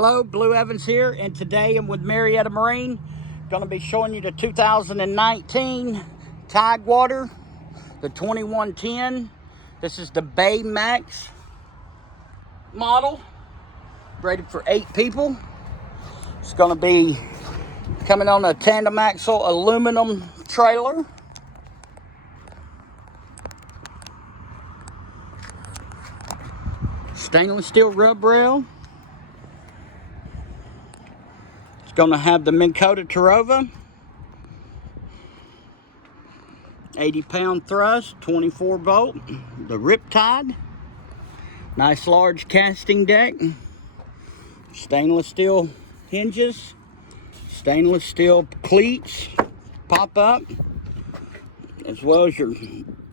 Hello, Blue Evans here, and today I'm with Marietta Marine. Going to be showing you the 2019 Tidewater, the 2110. This is the Bay Max model, rated for 8 people. It's going to be coming on a tandem axle aluminum trailer. Stainless steel rub rail. It's going to have the Minn Kota Terrova, 80-pound thrust, 24-volt, the Riptide, nice large casting deck, stainless steel hinges, stainless steel cleats, pop up, as well as your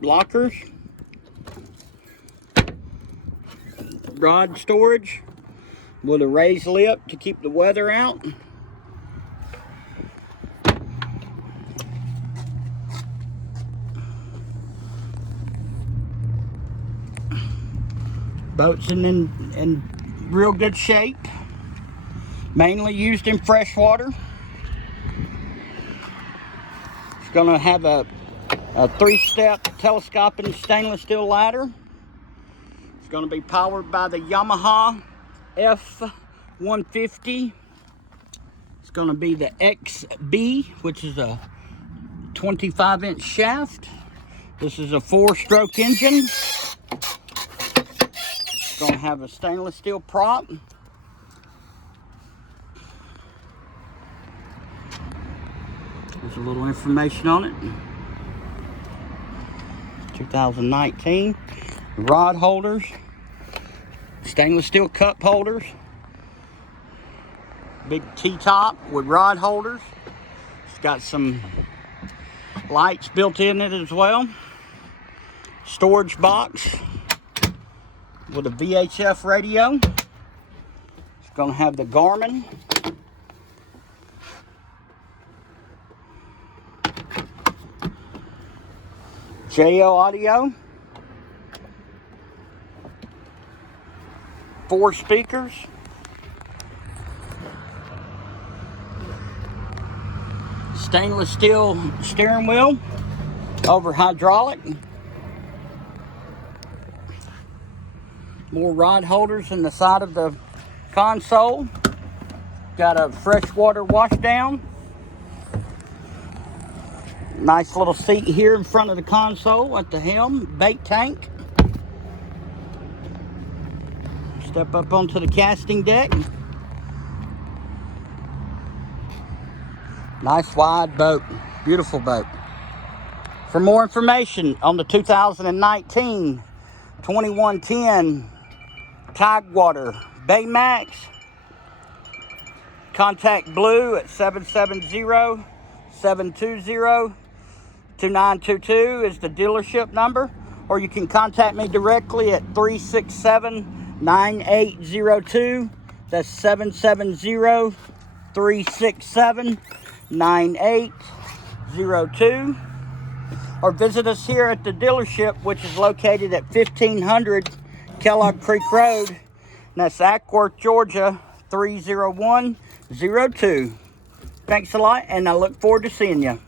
lockers, rod storage with a raised lip to keep the weather out. Boat's in real good shape, mainly used in freshwater. It's going to have a 3-step telescoping stainless steel ladder. It's going to be powered by the Yamaha F150. It's going to be the XB, which is a 25-inch shaft. This is a 4-stroke engine. It's going to have a stainless steel prop. There's a little information on it. 2019. Rod holders, stainless steel cup holders, big T-top with rod holders. It's got some lights built in it as well. Storage box with a VHF radio. It's going to have the Garmin. Jeanneau audio. 4 speakers. Stainless steel steering wheel over hydraulic. More rod holders in the side of the console. Got a freshwater washdown. Nice little seat here in front of the console at the helm. Bait tank. Step up onto the casting deck. Nice wide boat. Beautiful boat. For more information on the 2019 2110 Tidewater Bay Max, contact Blue at 770-720-2922 is the dealership number, or you can contact me directly at 367-9802. That's 770-367-9802. Or visit us here at the dealership, which is located at 1500 Kellogg Creek Road. And that's Acworth, Georgia, 30102. Thanks a lot, and I look forward to seeing you.